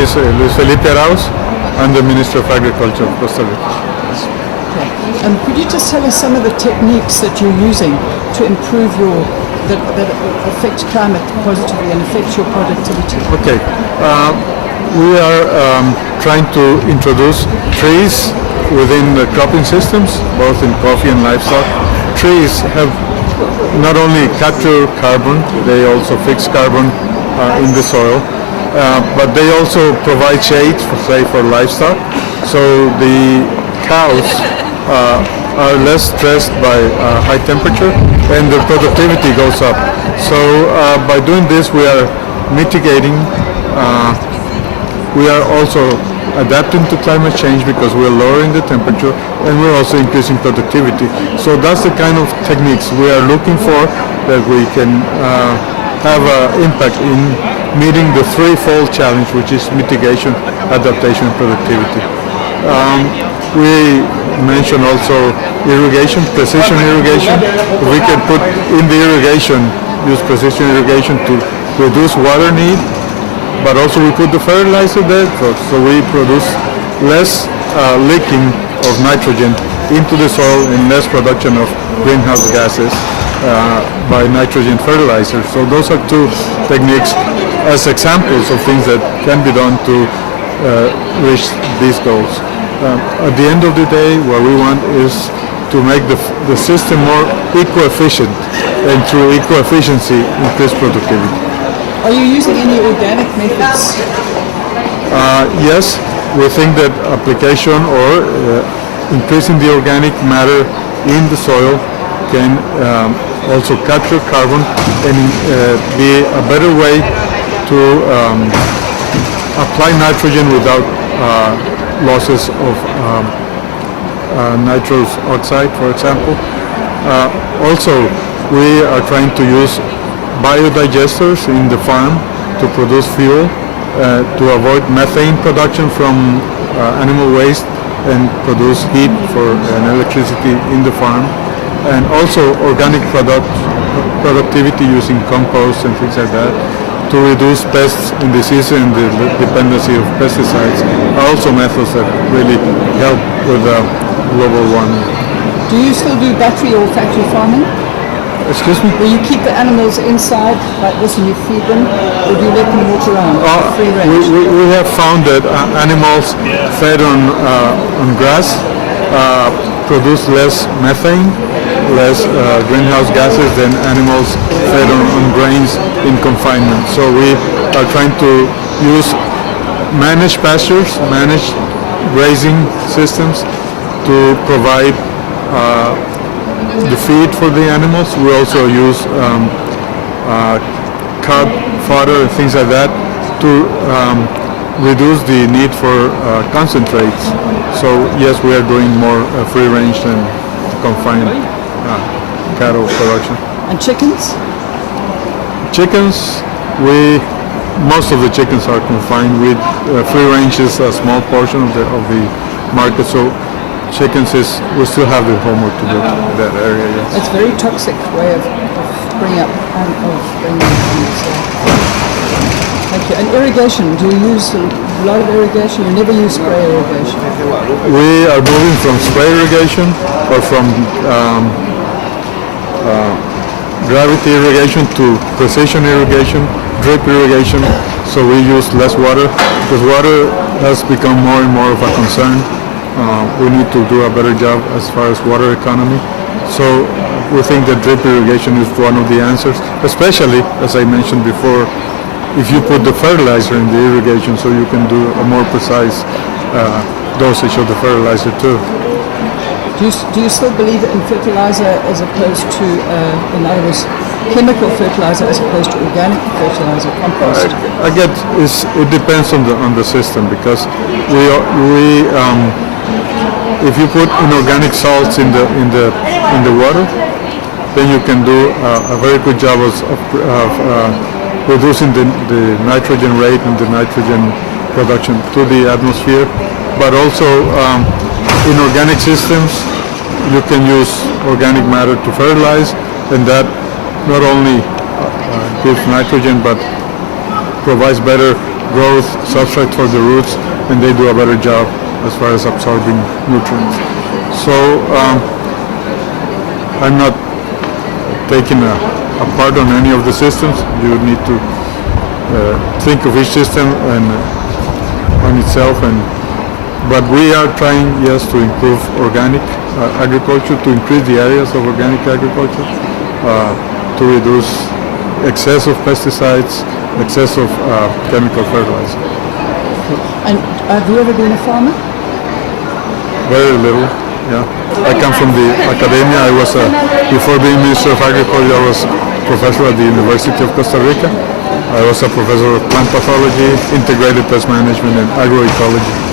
is Felipe Arauz. I'm the Minister of Agriculture of Costa Rica. Okay. Could you just tell us some of the techniques that you're using to improve that affect climate positively and affect your productivity? Okay. We are trying to introduce trees within the cropping systems, both in coffee and livestock. Trees have not only capture carbon, they also fix carbon in the soil, but they also provide shade, for livestock. So the cows are less stressed by high temperature, and their productivity goes up. So by doing this, we are mitigating. We are also adapting to climate change because we're lowering the temperature and we're also increasing productivity. So that's the kind of techniques we are looking for, that we can have an impact in meeting the threefold challenge, which is mitigation, adaptation, and productivity. We mentioned also irrigation, precision irrigation. We can put in the irrigation, use precision irrigation to reduce water need, but also we put the fertilizer there, so we produce less leaking of nitrogen into the soil and less production of greenhouse gases by nitrogen fertilizer. So those are two techniques as examples of things that can be done to reach these goals. At the end of the day, what we want is to make the system more eco-efficient, and through eco-efficiency increase productivity. Are you using any organic methods? Yes, we think that application or increasing the organic matter in the soil can also capture carbon and be a better way to apply nitrogen without losses of nitrous oxide, for example. Also, we are trying to use biodigesters in the farm to produce fuel, to avoid methane production from animal waste and produce heat for electricity in the farm, and also organic productivity using compost and things like that to reduce pests and disease and the dependency of pesticides are also methods that really help with global warming. Do you still do battery or factory farming? Excuse me? Will you keep the animals inside like this and you feed them, or do you let them walk around free range? We have found that animals fed on grass produce less methane, less greenhouse gases than animals fed on grains in confinement. So we are trying to use managed pastures, managed grazing systems to provide the feed for the animals. We also use cod fodder and things like that to reduce the need for concentrates. So yes, we are doing more free range than confined cattle production. And chickens? Chickens, most of the chickens are confined. With free range is a small portion of the market. So chickens we still have the homework to do in that area. Yes. It's a very toxic way of bringing up animals. Thank you. And irrigation, do you use a lot of irrigation? You never use spray irrigation? We are moving from spray irrigation or from gravity irrigation to precision irrigation, drip irrigation. So we use less water because water has become more and more of a concern. We need to do a better job as far as water economy. So we think that drip irrigation is one of the answers, especially, as I mentioned before, if you put the fertilizer in the irrigation, so you can do a more precise dosage of the fertilizer too. Do you still believe in fertilizer as opposed to, in other words, chemical fertilizer as opposed to organic fertilizer, compost? Again, it depends on the system, because if you put inorganic salts in the water, then you can do a very good job of reducing the nitrogen rate and the nitrogen production to the atmosphere. But also in organic systems, you can use organic matter to fertilize, and that not only gives nitrogen but provides better growth, substrate for the roots, and they do a better job as far as absorbing nutrients. So I'm not taking a part on any of the systems. You need to think of each system and on itself, but we are trying, yes, to improve organic agriculture, to increase the areas of organic agriculture, to reduce excess of pesticides, excess of chemical fertilizer. And have you ever been a farmer? Very little, yeah. I come from the academia. I was, before being Minister of Agriculture, I was professor at the University of Costa Rica. I was a professor of plant pathology, integrated pest management, and agroecology.